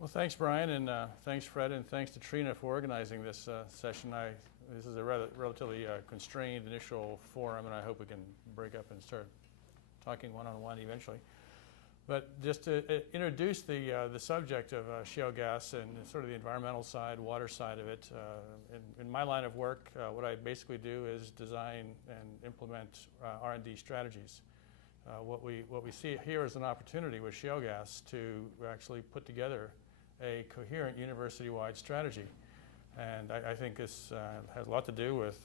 Well, thanks, Brian, and thanks, Fred, and thanks to Trina for organizing this session. This is a relatively constrained initial forum, and I hope we can break up and start talking one-on-one eventually. But just to introduce the subject of shale gas and sort of the environmental side, water side of it, in my line of work, what I basically do is design and implement R&D strategies. What we see here is an opportunity with shale gas to actually put together a coherent university-wide strategy. And I think this has a lot to do with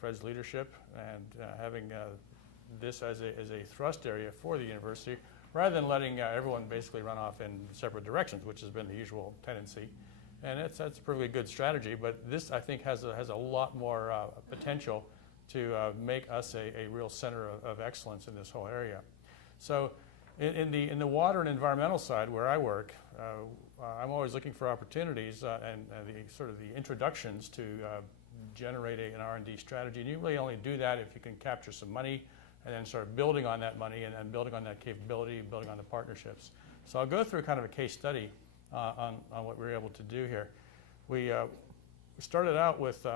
Fred's leadership and having this as a thrust area for the university, rather than letting everyone basically run off in separate directions, which has been the usual tendency. And that's a pretty good strategy, but this, I think, has a lot more potential to make us a real center of excellence in this whole area. So in the water and environmental side where I work, I'm always looking for opportunities and the sort of the introductions to generate an R&D strategy. And you really only do that if you can capture some money and then start building on that money and building on that capability, building on the partnerships. So I'll go through kind of a case study on what we were able to do here. We started out with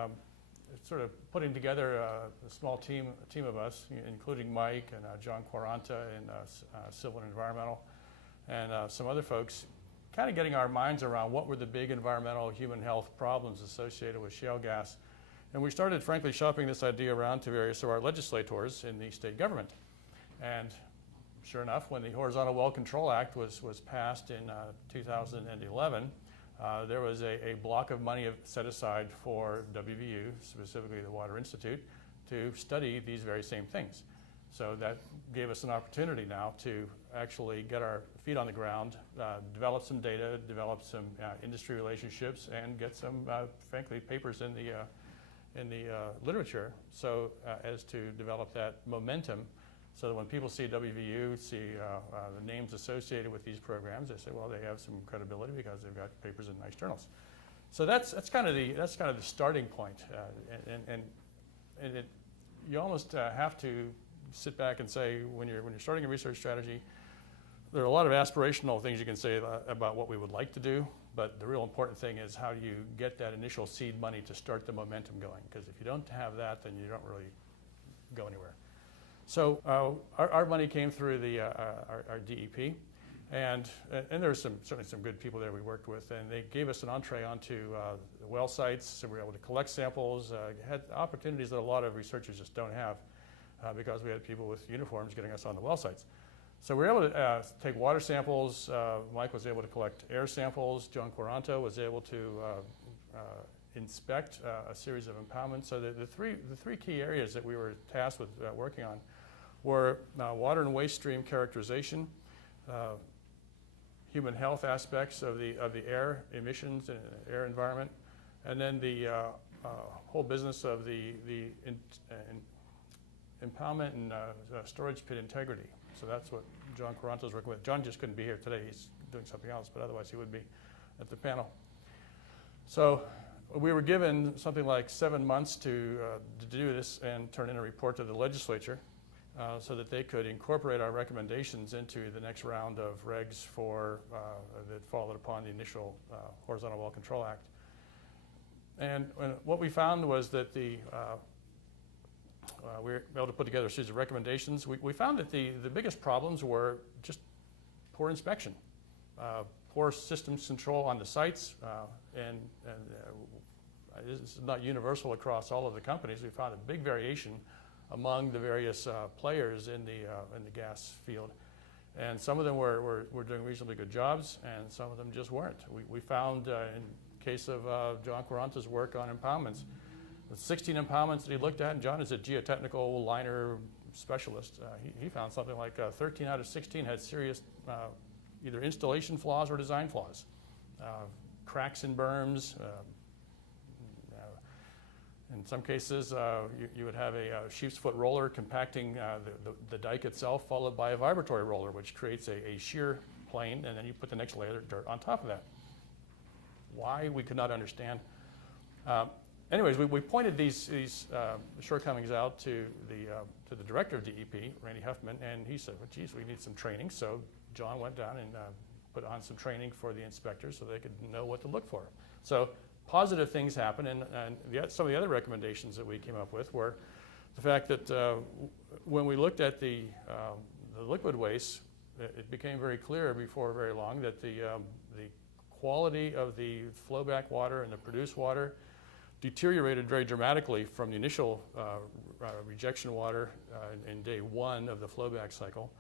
sort of putting together a small team of us, including Mike and John Quaranta in Civil and Environmental, and some other folks, kind of getting our minds around what were the big environmental human health problems associated with shale gas. And we started, frankly, shopping this idea around to various of our legislators in the state government. And sure enough, when the Horizontal Well Control Act was passed in 2011, there was a block of money set aside for WVU, specifically the Water Institute, to study these very same things. So that gave us an opportunity now to actually get our feet on the ground, develop some data, develop some industry relationships, and get some, frankly, papers in the literature, so as to develop that momentum, so that when people see WVU, see the names associated with these programs, they say, well, they have some credibility because they've got papers in nice journals. So that's kind of the starting point, and you almost have to sit back and say, when you're starting a research strategy, there are a lot of aspirational things you can say about what we would like to do, but the real important thing is how do you get that initial seed money to start the momentum going, because if you don't have that, then you don't really go anywhere. So our money came through our DEP, and there were certainly some good people there we worked with, and they gave us an entree onto the well sites, so we were able to collect samples, had opportunities that a lot of researchers just don't have, because we had people with uniforms getting us on the well sites. So we were able to take water samples. Mike was able to collect air samples. John Quaranta was able to inspect a series of impoundments. So the three key areas that we were tasked with working on were water and waste stream characterization, human health aspects of the air emissions and air environment, and then the whole business of the impoundment and storage pit integrity. So that's what John Quaranta is working with. John just couldn't be here today. He's doing something else, but otherwise he would be at the panel. So we were given something like 7 months to do this and turn in a report to the legislature so that they could incorporate our recommendations into the next round of regs that followed upon the initial Horizontal Well Control Act. And what we found was that we were able to put together a series of recommendations. We found that the biggest problems were just poor inspection, poor systems control on the sites, and this is not universal across all of the companies. We found a big variation among the various players in the gas field. And some of them were doing reasonably good jobs, and some of them just weren't. We found, in case of John Quaranta's work on impoundments, the 16 impoundments that he looked at, and John is a geotechnical liner specialist, he found something like 13 out of 16 had serious either installation flaws or design flaws. Cracks in berms. In some cases, you would have a sheep's foot roller compacting the dike itself, followed by a vibratory roller, which creates a shear plane, and then you put the next layer of dirt on top of that. Why? We could not understand. Anyways, we pointed these shortcomings out to the director of DEP, Randy Huffman, and he said, well, geez, we need some training. So John went down and put on some training for the inspectors so they could know what to look for. So positive things happen, and some of the other recommendations that we came up with were the fact that when we looked at the liquid waste, it became very clear before very long that the quality of the flowback water and the produced water deteriorated very dramatically from the initial rejection water in day one of the flowback cycle.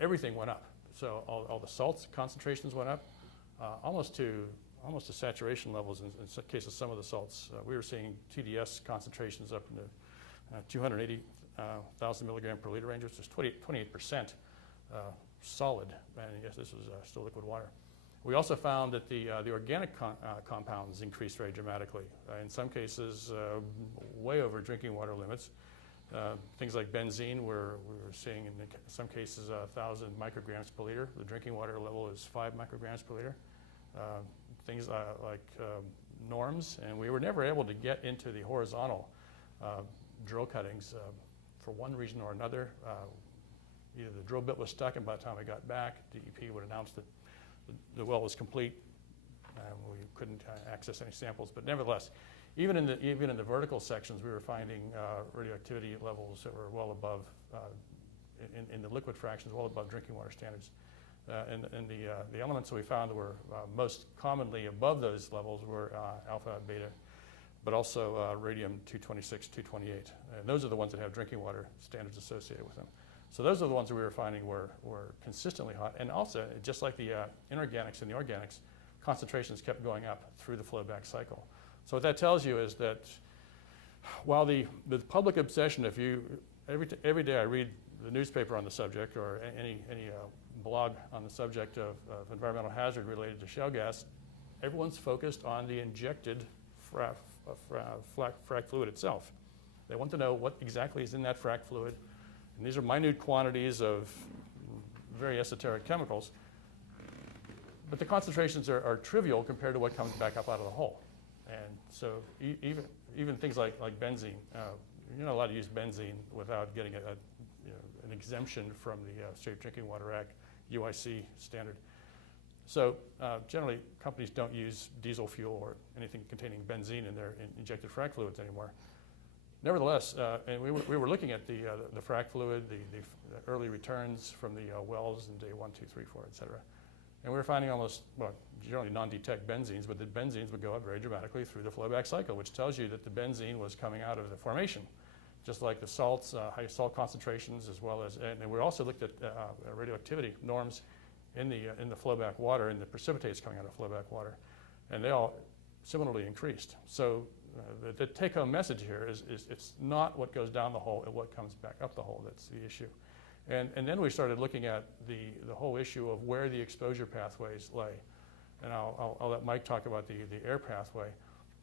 Everything went up. So all the salts concentrations went up almost to saturation levels in some cases. Some of the salts, we were seeing TDS concentrations up in the 280,000 milligram per liter range, which is 28% solid, and yes, this was still liquid water. We also found that the organic compounds increased very dramatically. In some cases, way over drinking water limits. Things like benzene, where we were seeing in some cases 1,000 micrograms per liter. The drinking water level is 5 micrograms per liter. Things like norms, and we were never able to get into the horizontal drill cuttings for one reason or another. Either the drill bit was stuck, and by the time we got back, DEP would announce that the well was complete. We couldn't access any samples, but nevertheless, even in the vertical sections, we were finding radioactivity levels that were well above, in the liquid fractions, well above drinking water standards. And the elements that we found that were most commonly above those levels were alpha, beta, but also radium-226, 228. And those are the ones that have drinking water standards associated with them. So those are the ones that we were finding were consistently hot. And also, just like the inorganics and the organics, concentrations kept going up through the flowback cycle. So what that tells you is that while the public obsession, if you, every day I read the newspaper on the subject or any blog on the subject of environmental hazard related to shale gas, everyone's focused on the injected frac fluid itself. They want to know what exactly is in that frac fluid. And these are minute quantities of very esoteric chemicals. But the concentrations are trivial compared to what comes back up out of the hole. And so even things like benzene, you're not allowed to use benzene without getting an exemption from the Safe Drinking Water Act UIC standard. So generally, companies don't use diesel fuel or anything containing benzene in their injected frac fluids anymore. Nevertheless, and we were looking at the frac fluid, the early returns from the wells in day 1, 2, 3, 4, et cetera. And we were finding almost, well, generally non-detect benzenes, but the benzenes would go up very dramatically through the flowback cycle, which tells you that the benzene was coming out of the formation, just like the salts, high salt concentrations, as well as, and we also looked at radioactivity norms in the flowback water and the precipitates coming out of flowback water, and they all similarly increased. So the take-home message here is it's not what goes down the hole and what comes back up the hole that's the issue. And then we started looking at the whole issue of where the exposure pathways lay. And I'll let Mike talk about the air pathway.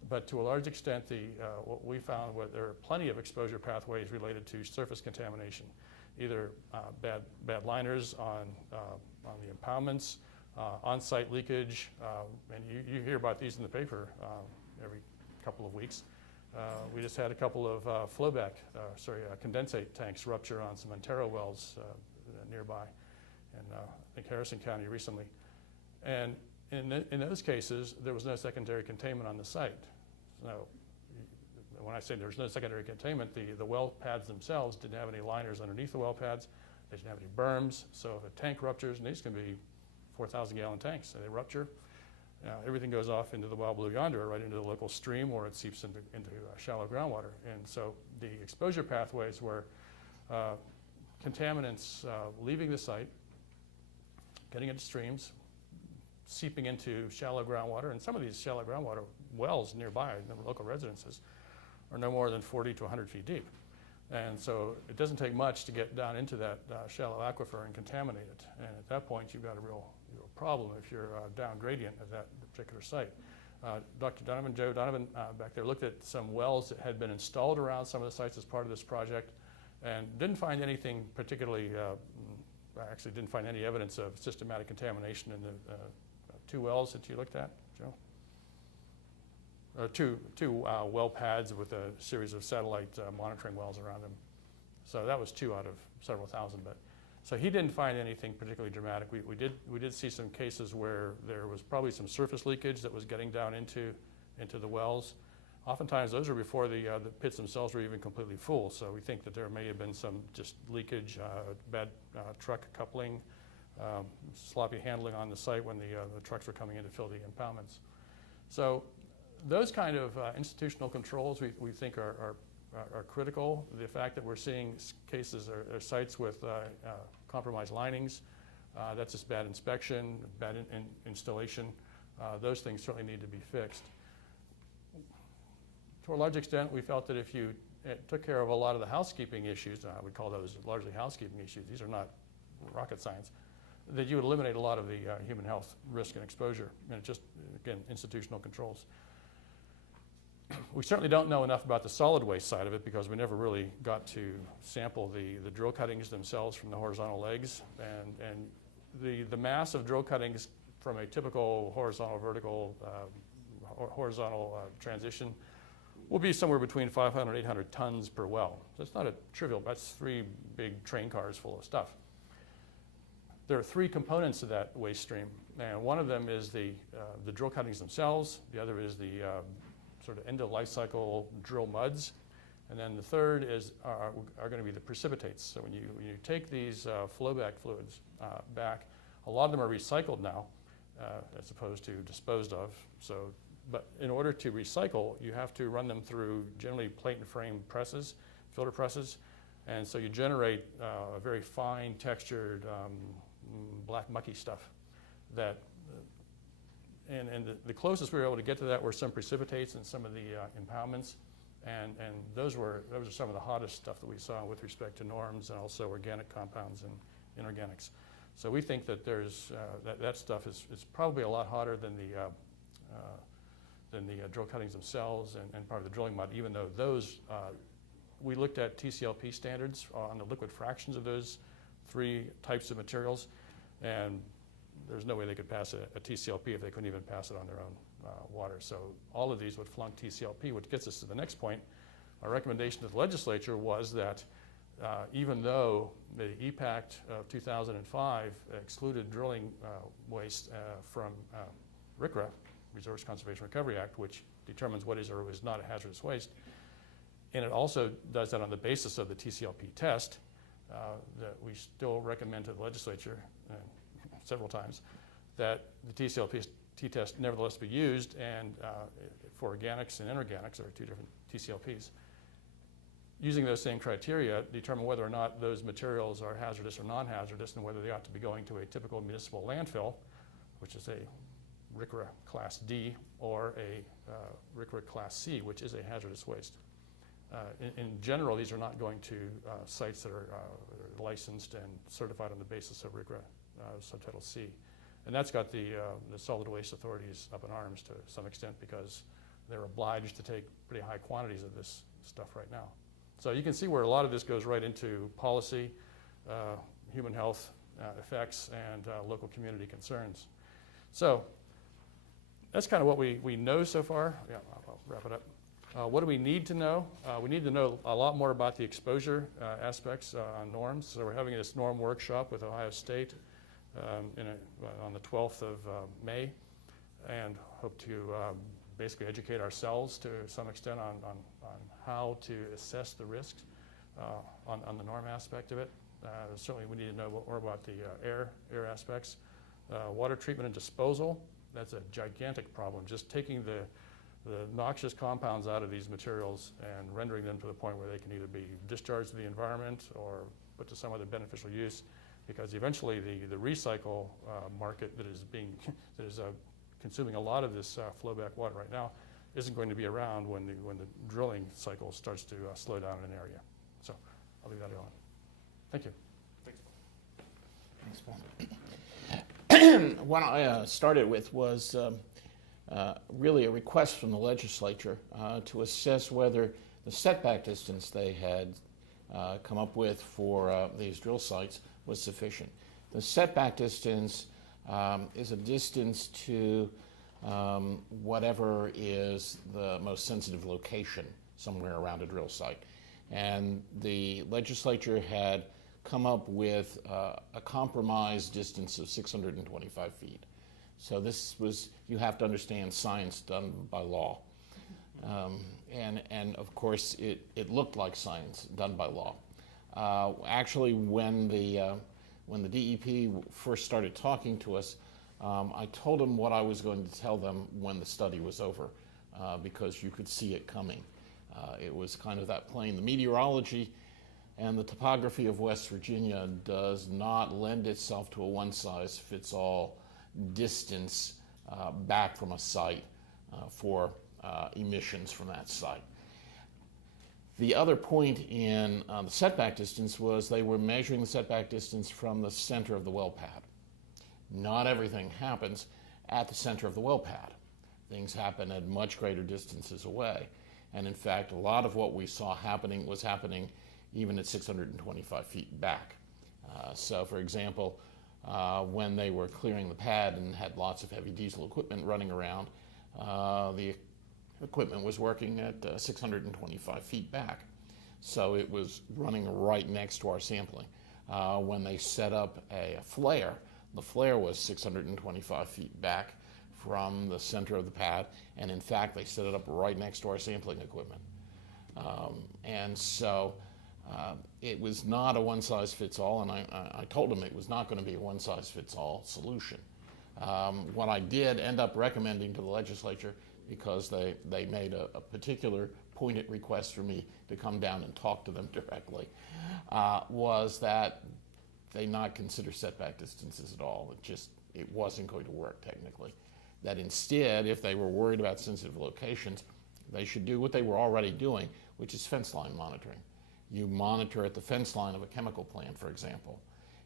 But to a large extent, what we found was there are plenty of exposure pathways related to surface contamination, either bad liners on the impoundments, on-site leakage, and you hear about these in the paper every couple of weeks. We just had a couple of condensate tanks rupture on some Antero wells nearby in I think Harrison County recently. And in those cases, there was no secondary containment on the site. So when I say there was no secondary containment, the well pads themselves didn't have any liners underneath the well pads. They didn't have any berms. So if a tank ruptures, and these can be 4,000-gallon tanks, so they rupture, everything goes off into the Wild Blue Yonder, right into the local stream, or it seeps into shallow groundwater. And so the exposure pathways were contaminants leaving the site, getting into streams, seeping into shallow groundwater. And some of these shallow groundwater wells nearby, the local residences, are no more than 40 to 100 feet deep. And so it doesn't take much to get down into that shallow aquifer and contaminate it. And at that point, you've got a real problem if you're down gradient at that particular site. Dr. Donovan, Joe Donovan back there looked at some wells that had been installed around some of the sites as part of this project and didn't find anything particularly, actually didn't find any evidence of systematic contamination in the 2 wells that you looked at, Joe? Or two well pads with a series of satellite monitoring wells around them. So that was 2 out of several thousand. But So he didn't find anything particularly dramatic. We did see some cases where there was probably some surface leakage that was getting down into the wells. Oftentimes those are before the pits themselves were even completely full. So we think that there may have been some just leakage, bad truck coupling, sloppy handling on the site when the trucks were coming in to fill the impoundments. So those kind of institutional controls we think are critical. The fact that we're seeing cases or sites with compromised linings, that's just bad inspection, bad installation. Those things certainly need to be fixed. To a large extent, we felt that if you took care of a lot of the housekeeping issues, I would call those largely housekeeping issues, these are not rocket science, that you would eliminate a lot of the human health risk and exposure, and just, again, institutional controls. We certainly don't know enough about the solid waste side of it because we never really got to sample the drill cuttings themselves from the horizontal legs, and the mass of drill cuttings from a typical horizontal transition will be somewhere between 500 and 800 tons per well. So it's not a trivial, that's 3 big train cars full of stuff. There are 3 components to that waste stream, and one of them is the drill cuttings themselves, the other is the sort of end of life cycle drill muds, and then the third are going to be the precipitates. So when you take these flowback fluids back, a lot of them are recycled now as opposed to disposed of. So, but in order to recycle, you have to run them through generally plate and frame presses, filter presses, and so you generate a very fine textured black mucky stuff that and the closest we were able to get to that were some precipitates and some of the impoundments, and those are some of the hottest stuff that we saw with respect to norms and also organic compounds and inorganics. So we think that there's that stuff is probably a lot hotter than the drill cuttings themselves and part of the drilling mud, even though those we looked at TCLP standards on the liquid fractions of those 3 types of materials, and there's no way they could pass a TCLP if they couldn't even pass it on their own water. So all of these would flunk TCLP, which gets us to the next point. Our recommendation to the legislature was that even though the EPACT of 2005 excluded drilling waste from RCRA, Resource Conservation Recovery Act, which determines what is or is not a hazardous waste, and it also does that on the basis of the TCLP test, that we still recommend to the legislature several times that the TCLP test nevertheless be used, and for organics and inorganics, there are 2 different TCLPs. Using those same criteria, determine whether or not those materials are hazardous or non-hazardous and whether they ought to be going to a typical municipal landfill, which is a RCRA Class D, or a RCRA Class C, which is a hazardous waste. In general, these are not going to sites that are licensed and certified on the basis of RCRA Subtitle C. And that's got the solid waste authorities up in arms to some extent because they're obliged to take pretty high quantities of this stuff right now. So you can see where a lot of this goes right into policy, human health effects, and local community concerns. So that's kind of what we know so far. Yeah, I'll wrap it up. What do we need to know? We need to know a lot more about the exposure aspects on norms. So we're having this norm workshop with Ohio State on the 12th of May, and hope to basically educate ourselves to some extent on how to assess the risks on the norm aspect of it. Certainly we need to know more about the air aspects. Water treatment and disposal, that's a gigantic problem. Just taking the noxious compounds out of these materials and rendering them to the point where they can either be discharged to the environment or put to some other beneficial use, because eventually the recycle market that is consuming a lot of this flowback water right now isn't going to be around when the drilling cycle starts to slow down in an area. So I'll leave that alone. Thank you. Thanks, Paul. What I started with was really a request from the legislature to assess whether the setback distance they had come up with for these drill sites was sufficient. The setback distance is a distance to whatever is the most sensitive location somewhere around a drill site. And the legislature had come up with a compromised distance of 625 feet. So this was, you have to understand, science done by law. And of course, it looked like science done by law. Actually, when the DEP first started talking to us, I told them what I was going to tell them when the study was over, because you could see it coming. It was kind of that plane. The meteorology and the topography of West Virginia does not lend itself to a one-size-fits-all distance back from a site for emissions from that site. The other point in the setback distance was they were measuring the setback distance from the center of the well pad. Not everything happens at the center of the well pad. Things happen at much greater distances away. And in fact, a lot of what we saw happening was happening even at 625 feet back. So for example, when they were clearing the pad and had lots of heavy diesel equipment running around, the equipment was working at 625 feet back. So it was running right next to our sampling. When they set up a flare, the flare was 625 feet back from the center of the pad, and in fact, they set it up right next to our sampling equipment. And so it was not a one-size-fits-all, and I told them it was not going to be a one-size-fits-all solution. What I did end up recommending to the legislature, because they made a particular pointed request for me to come down and talk to them directly, was that they not consider setback distances at all. It wasn't going to work technically. That instead, if they were worried about sensitive locations, they should do what they were already doing, which is fence line monitoring. You monitor at the fence line of a chemical plant, for example.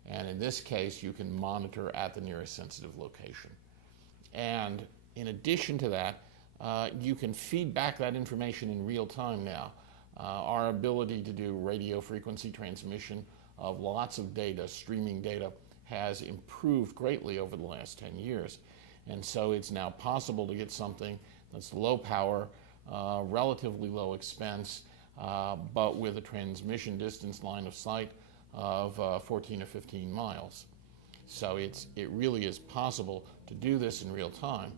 And in this case, you can monitor at the nearest sensitive location. And in addition to that, you can feed back that information in real time now. Our ability to do radio frequency transmission of lots of data, streaming data, has improved greatly over the last 10 years. And so it's now possible to get something that's low power, relatively low expense, but with a transmission distance line of sight of 14 or 15 miles. So it really is possible to do this in real time.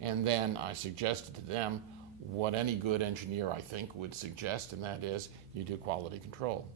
And then I suggested to them what any good engineer, I think, would suggest, and that is you do quality control.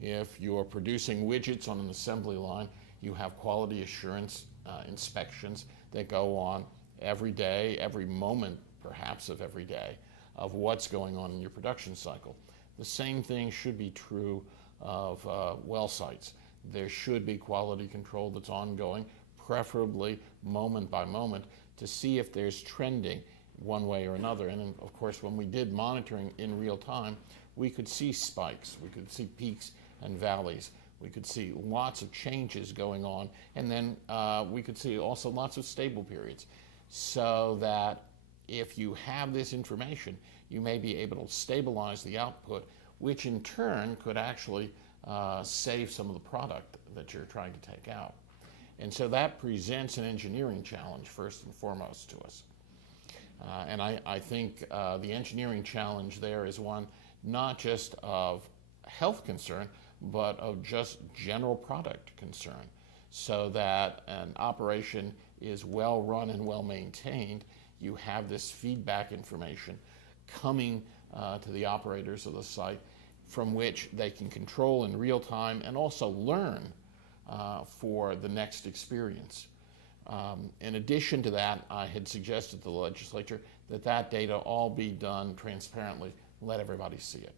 If you're producing widgets on an assembly line, you have quality assurance inspections that go on every day, every moment, perhaps, of every day of what's going on in your production cycle. The same thing should be true of well sites. There should be quality control that's ongoing, preferably moment by moment, to see if there's trending one way or another. And of course, when we did monitoring in real time, we could see spikes, we could see peaks and valleys, we could see lots of changes going on, and then we could see also lots of stable periods. So that if you have this information, you may be able to stabilize the output, which in turn could actually save some of the product that you're trying to take out. And so that presents an engineering challenge first and foremost to us. And I think the engineering challenge there is one not just of health concern, but of just general product concern, so that an operation is well run and well maintained. You have this feedback information coming to the operators of the site from which they can control in real time and also learn for the next experience. In addition to that, I had suggested to the legislature that that data all be done transparently, let everybody see it.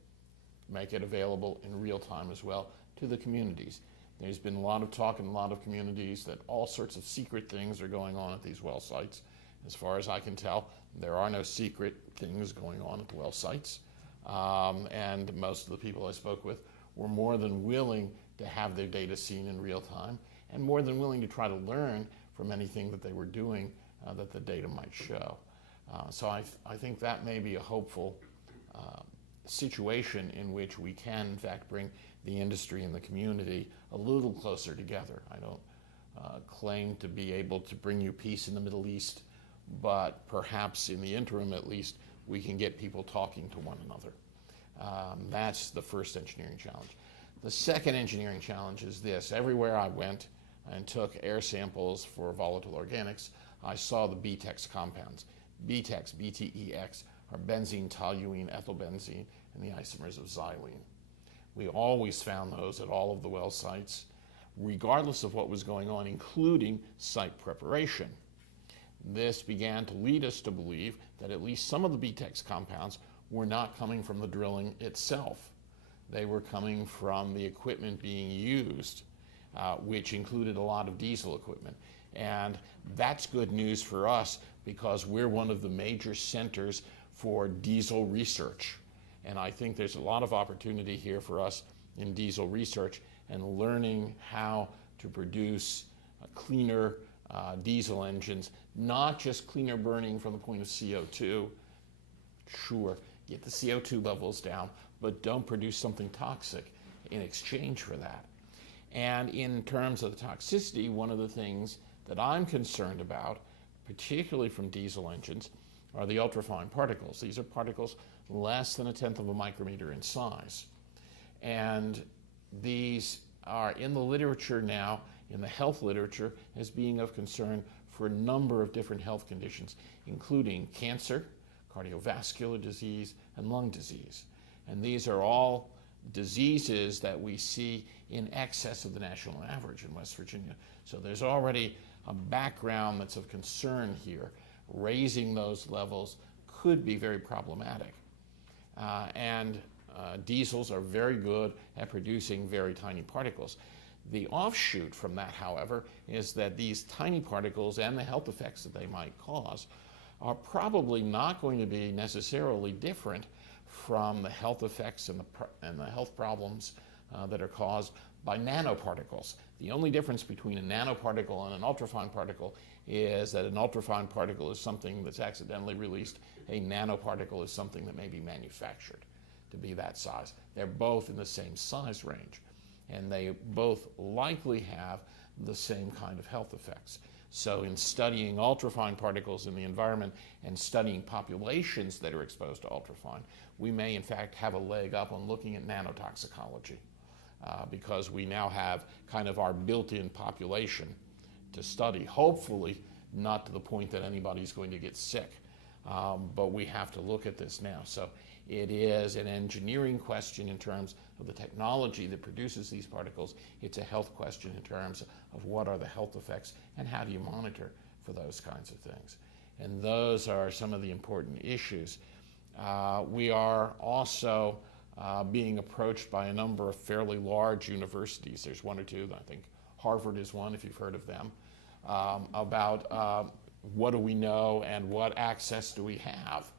Make it available in real time as well to the communities. There's been a lot of talk in a lot of communities that all sorts of secret things are going on at these well sites. As far as I can tell, there are no secret things going on at the well sites. And most of the people I spoke with were more than willing to have their data seen in real time and more than willing to try to learn from anything that they were doing that the data might show. So I think that may be a hopeful situation in which we can, in fact, bring the industry and the community a little closer together. I don't claim to be able to bring you peace in the Middle East, but perhaps in the interim, at least, we can get people talking to one another. That's the first engineering challenge. The second engineering challenge is this. Everywhere I went and took air samples for volatile organics, I saw the BTEX compounds. BTEX, BTEX, are benzene, toluene, ethylbenzene, and the isomers of xylene. We always found those at all of the well sites, regardless of what was going on, including site preparation. This began to lead us to believe that at least some of the BTEX compounds were not coming from the drilling itself. They were coming from the equipment being used, which included a lot of diesel equipment. And that's good news for us because we're one of the major centers for diesel research. And I think there's a lot of opportunity here for us in diesel research and learning how to produce cleaner diesel engines, not just cleaner burning from the point of CO2. Sure, get the CO2 levels down, but don't produce something toxic in exchange for that. And in terms of the toxicity, one of the things that I'm concerned about, particularly from diesel engines, are the ultrafine particles. These are particles less than 1/10 of a micrometer in size. And these are in the literature now, in the health literature, as being of concern for a number of different health conditions, including cancer, cardiovascular disease, and lung disease. And these are all diseases that we see in excess of the national average in West Virginia. So there's already a background that's of concern here. Raising those levels could be very problematic. Diesels are very good at producing very tiny particles. The offshoot from that, however, is that these tiny particles and the health effects that they might cause are probably not going to be necessarily different from the health effects and the health problems that are caused by nanoparticles. The only difference between a nanoparticle and an ultrafine particle is that an ultrafine particle is something that's accidentally released. A nanoparticle is something that may be manufactured to be that size. They're both in the same size range, and they both likely have the same kind of health effects. So in studying ultrafine particles in the environment and studying populations that are exposed to ultrafine, we may in fact have a leg up on looking at nanotoxicology because we now have kind of our built-in population to study, hopefully not to the point that anybody's going to get sick, but we have to look at this now. So it is an engineering question in terms of the technology that produces these particles. It's a health question in terms of what are the health effects and how do you monitor for those kinds of things. And those are some of the important issues. We are also being approached by a number of fairly large universities. There's one or two, I think Harvard is one, if you've heard of them, about what do we know and what access do we have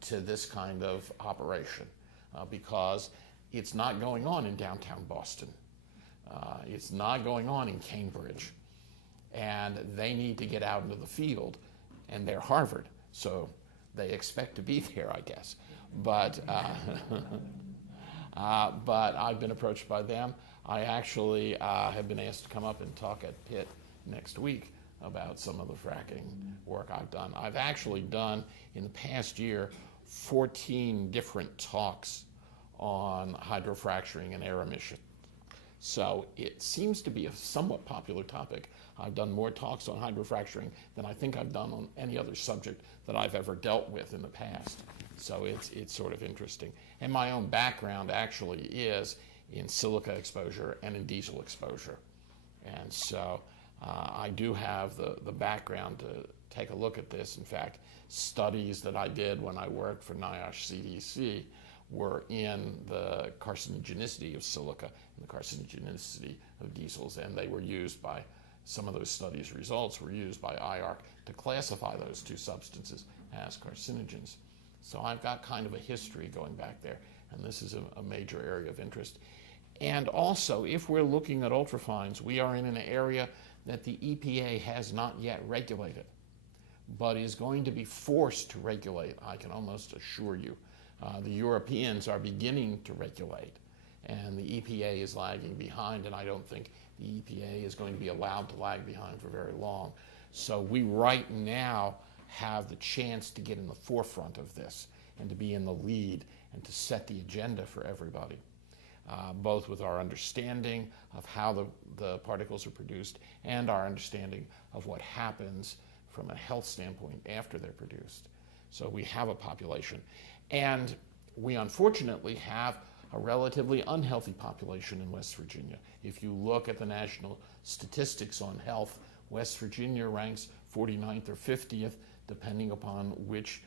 to this kind of operation, because it's not going on in downtown Boston. It's not going on in Cambridge. And they need to get out into the field, and they're Harvard, so they expect to be there, I guess. But I've been approached by them. I actually have been asked to come up and talk at Pitt next week about some of the fracking work I've done. I've actually done, in the past year, 14 different talks on hydrofracturing and air emission. So it seems to be a somewhat popular topic. I've done more talks on hydrofracturing than I think I've done on any other subject that I've ever dealt with in the past. So it's sort of interesting. And my own background actually is in silica exposure and in diesel exposure. And so I do have the background to take a look at this. In fact, studies that I did when I worked for NIOSH CDC were in the carcinogenicity of silica and the carcinogenicity of diesels, and they were used by, some of those studies' results were used by IARC to classify those two substances as carcinogens. So I've got kind of a history going back there, and this is a major area of interest. And also, if we're looking at ultrafines, we are in an area that the EPA has not yet regulated, but is going to be forced to regulate, I can almost assure you. The Europeans are beginning to regulate, and the EPA is lagging behind, and I don't think the EPA is going to be allowed to lag behind for very long. So we right now have the chance to get in the forefront of this and to be in the lead and to set the agenda for everybody. both with our understanding of how the particles are produced and our understanding of what happens from a health standpoint after they're produced. So we have a population. And we unfortunately have a relatively unhealthy population in West Virginia. If you look at the national statistics on health, West Virginia ranks 49th or 50th, depending upon which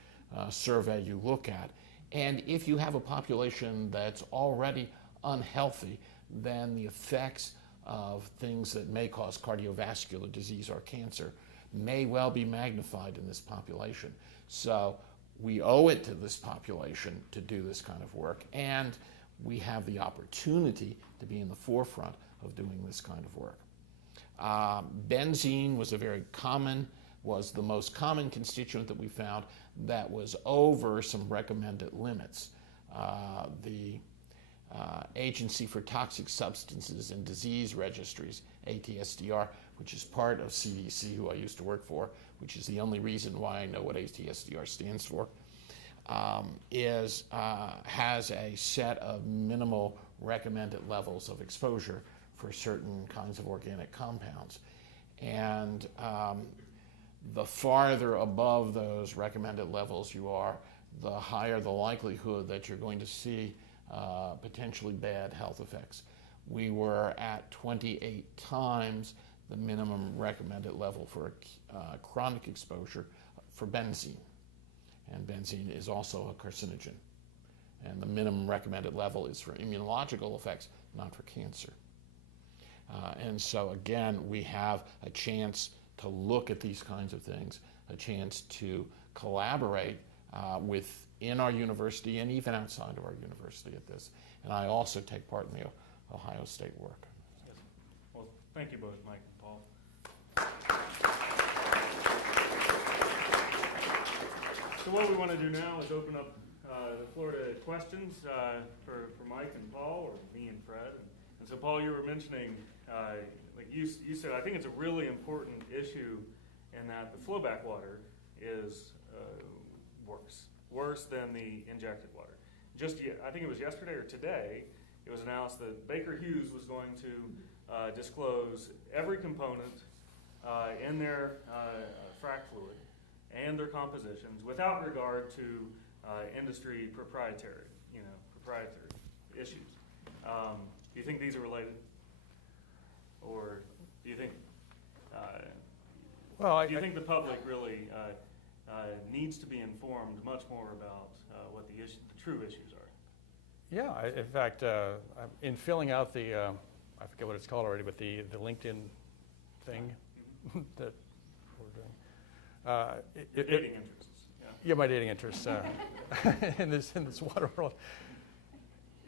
survey you look at. And if you have a population that's already unhealthy, then the effects of things that may cause cardiovascular disease or cancer may well be magnified in this population. So we owe it to this population to do this kind of work, and we have the opportunity to be in the forefront of doing this kind of work. Benzene was the most common constituent that we found that was over some recommended limits. The Agency for Toxic Substances and Disease Registries, ATSDR, which is part of CDC, who I used to work for, which is the only reason why I know what ATSDR stands for, has a set of minimal recommended levels of exposure for certain kinds of organic compounds. And the farther above those recommended levels you are, the higher the likelihood that you're going to see potentially bad health effects. We were at 28 times the minimum recommended level for chronic exposure for benzene. And benzene is also a carcinogen. And the minimum recommended level is for immunological effects, not for cancer. And so again, we have a chance to look at these kinds of things, a chance to collaborate within our university and even outside of our university at this. And I also take part in the Ohio State work. Yes. Well, thank you both, Mike and Paul. So what we want to do now is open up the floor to questions for Mike and Paul, or me and Fred. And so, Paul, you were mentioning, like you said, I think it's a really important issue in that the flowback water is worse than the injected water. I think it was yesterday or today, it was announced that Baker Hughes was going to disclose every component in their frac fluid and their compositions without regard to industry proprietary issues. Do you think these are related, or do you think do you think the public really needs to be informed much more about what the true issues are? Yeah, in fact, in filling out the, I forget what it's called already, but the LinkedIn thing that we're doing. Dating interests. Yeah, my dating interests in this water world.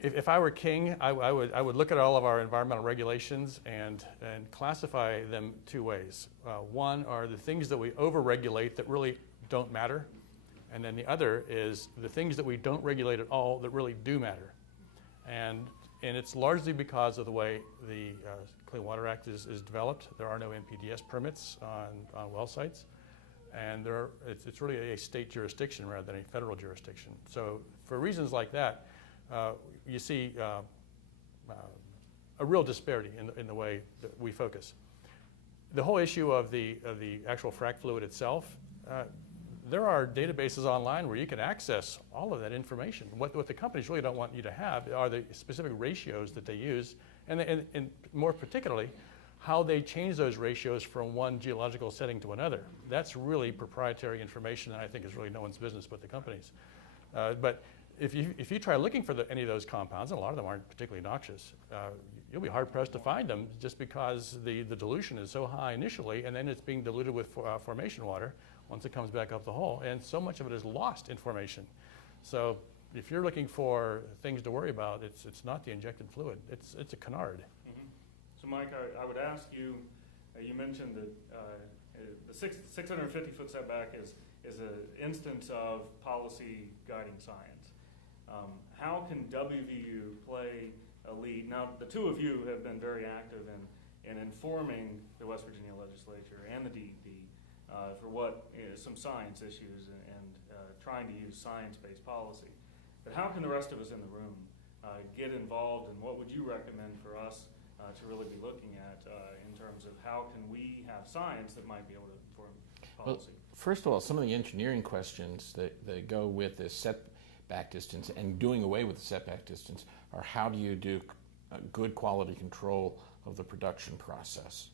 If I were king, I would look at all of our environmental regulations and classify them two ways. One are the things that we overregulate that really don't matter, and then the other is the things that we don't regulate at all that really do matter. And it's largely because of the way the Clean Water Act is developed. There are no NPDES permits on well sites, and it's really a state jurisdiction rather than a federal jurisdiction. So for reasons like that, you see a real disparity in the way that we focus. The whole issue of the actual frac fluid itself, there are databases online where you can access all of that information. What the companies really don't want you to have are the specific ratios that they use, and more particularly, how they change those ratios from one geological setting to another. That's really proprietary information, and I think is really no one's business but the companies. But if you try looking for any of those compounds, and a lot of them aren't particularly noxious, you'll be hard-pressed to find them just because the dilution is so high initially, and then it's being diluted with formation water once it comes back up the hole, and so much of it is lost in formation. So if you're looking for things to worry about, it's not the injected fluid. It's a canard. Mm-hmm. So Mike, I would ask you, you mentioned that the 650-foot setback is an instance of policy guiding science. How can WVU play a lead? Now, the two of you have been very active in informing the West Virginia legislature and the DEP for what is some science issues and trying to use science-based policy. But how can the rest of us in the room get involved, and what would you recommend for us to really be looking at in terms of how can we have science that might be able to inform policy? Well, first of all, some of the engineering questions that go with this setback distance and doing away with the setback distance are how do you do good quality control of the production process?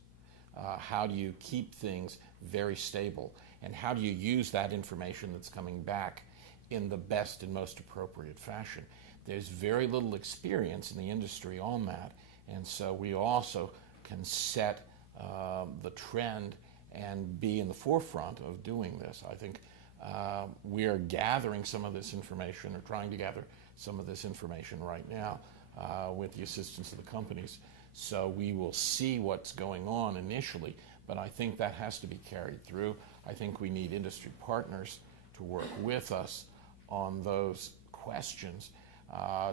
How do you keep things very stable? And how do you use that information that's coming back in the best and most appropriate fashion? There's very little experience in the industry on that, and so we also can set the trend and be in the forefront of doing this. I think we are gathering some of this information, or trying to gather some of this information right now with the assistance of the companies. So we will see what's going on initially, but I think that has to be carried through. I think we need industry partners to work with us on those questions,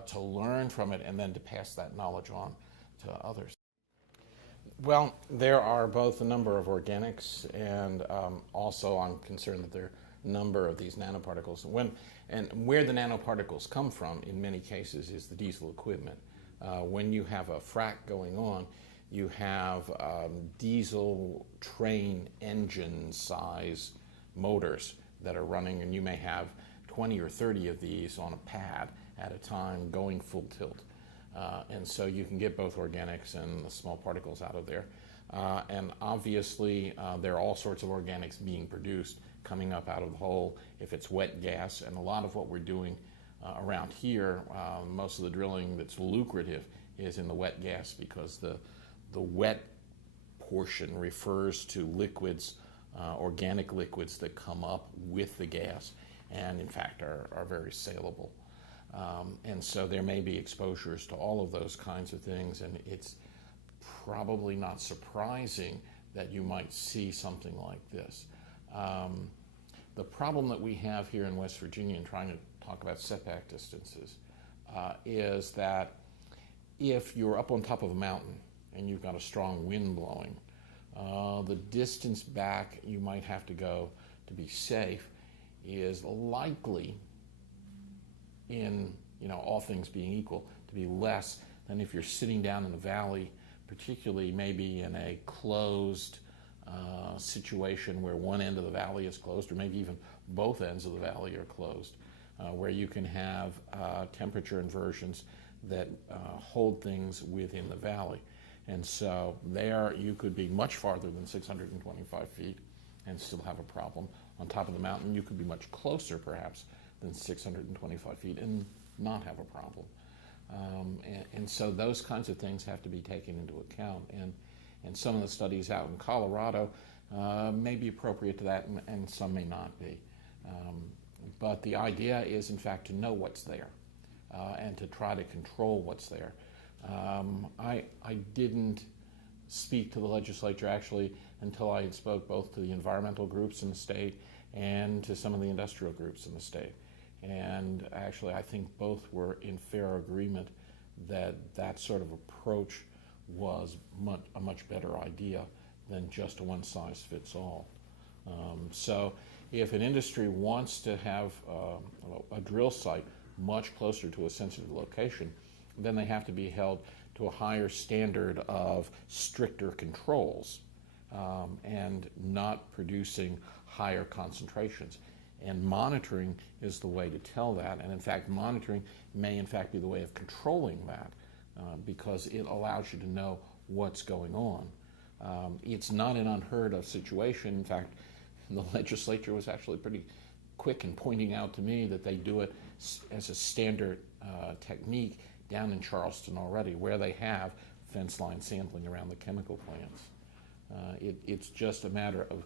to learn from it, and then to pass that knowledge on to others. Well, there are both a number of organics, and also I'm concerned that there are a number of these nanoparticles. And where the nanoparticles come from, in many cases, is the diesel equipment. When you have a frac going on, you have diesel train engine size motors that are running, and you may have 20 or 30 of these on a pad at a time going full tilt. And so you can get both organics and the small particles out of there. And obviously, there are all sorts of organics being produced coming up out of the hole if it's wet gas. And a lot of what we're doing around here, most of the drilling that's lucrative is in the wet gas, because the wet portion refers to liquids, organic liquids that come up with the gas and in fact are very saleable. And so there may be exposures to all of those kinds of things, and it's probably not surprising that you might see something like this. The problem that we have here in West Virginia in trying to talk about setback distances is that if you're up on top of a mountain and you've got a strong wind blowing, the distance back you might have to go to be safe is likely, in all things being equal, to be less than if you're sitting down in the valley, particularly maybe in a closed situation where one end of the valley is closed, or maybe even both ends of the valley are closed, where you can have temperature inversions that hold things within the valley. And so there you could be much farther than 625 feet and still have a problem. On top of the mountain, you could be much closer perhaps than 625 feet and not have a problem. And so those kinds of things have to be taken into account. And some of the studies out in Colorado may be appropriate to that, and some may not be. But the idea is, in fact, to know what's there and to try to control what's there. I didn't speak to the legislature actually until I had spoke both to the environmental groups in the state and to some of the industrial groups in the state. And actually, I think both were in fair agreement that that sort of approach was a much better idea than just a one-size-fits-all. So if an industry wants to have a drill site much closer to a sensitive location, then they have to be held to a higher standard of stricter controls and not producing higher concentrations. And monitoring is the way to tell that. And in fact, monitoring may in fact be the way of controlling that because it allows you to know what's going on. It's not an unheard of situation. In fact, the legislature was actually pretty quick in pointing out to me that they do it as a standard technique down in Charleston already, where they have fence line sampling around the chemical plants. It's just a matter of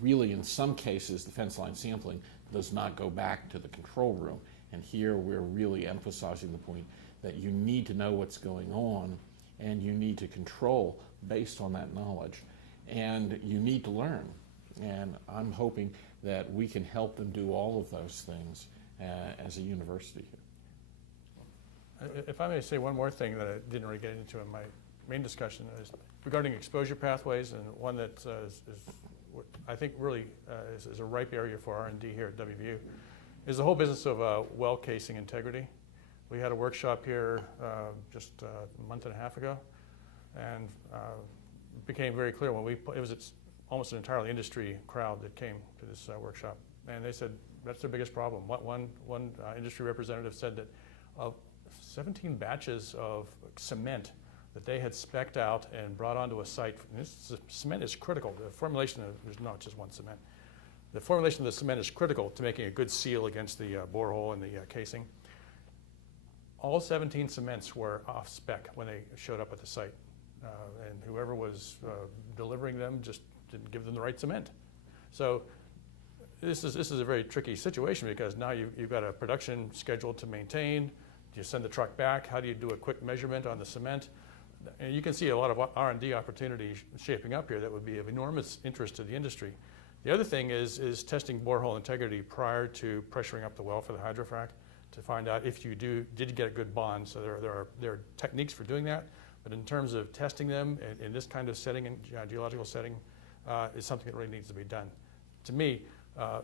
really, in some cases, the fence line sampling does not go back to the control room. And here we're really emphasizing the point that you need to know what's going on and you need to control based on that knowledge. And you need to learn. And I'm hoping that we can help them do all of those things as a university here. If I may say one more thing that I didn't really get into in my main discussion is regarding exposure pathways, and one that is I think really is a ripe area for R&D here at WVU, is the whole business of well casing integrity. We had a workshop here just a month and a half ago, and it became very clear when it's almost an entirely industry crowd that came to this workshop, and they said that's their biggest problem. One industry representative said that of 17 batches of cement that they had spec'd out and brought onto a site, cement is critical. The formulation there's not just one cement. The formulation of the cement is critical to making a good seal against the borehole and the casing. All 17 cements were off spec when they showed up at the site, and whoever was delivering them just didn't give them the right cement. So this is a very tricky situation, because now you've got a production schedule to maintain. Do you send the truck back? How do you do a quick measurement on the cement? And you can see a lot of R&D opportunities shaping up here that would be of enormous interest to the industry. The other thing is testing borehole integrity prior to pressuring up the well for the hydrofrac to find out if you did get a good bond. So there are techniques for doing that, but in terms of testing them in this kind of setting, in geological setting, is something that really needs to be done. To me,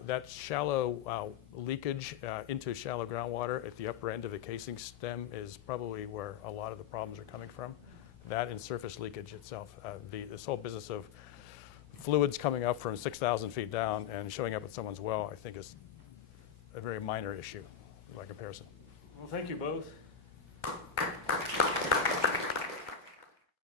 that shallow leakage into shallow groundwater at the upper end of the casing stem is probably where a lot of the problems are coming from. That and surface leakage itself. This whole business of fluids coming up from 6,000 feet down and showing up at someone's well, I think is a very minor issue by comparison. Well, thank you both.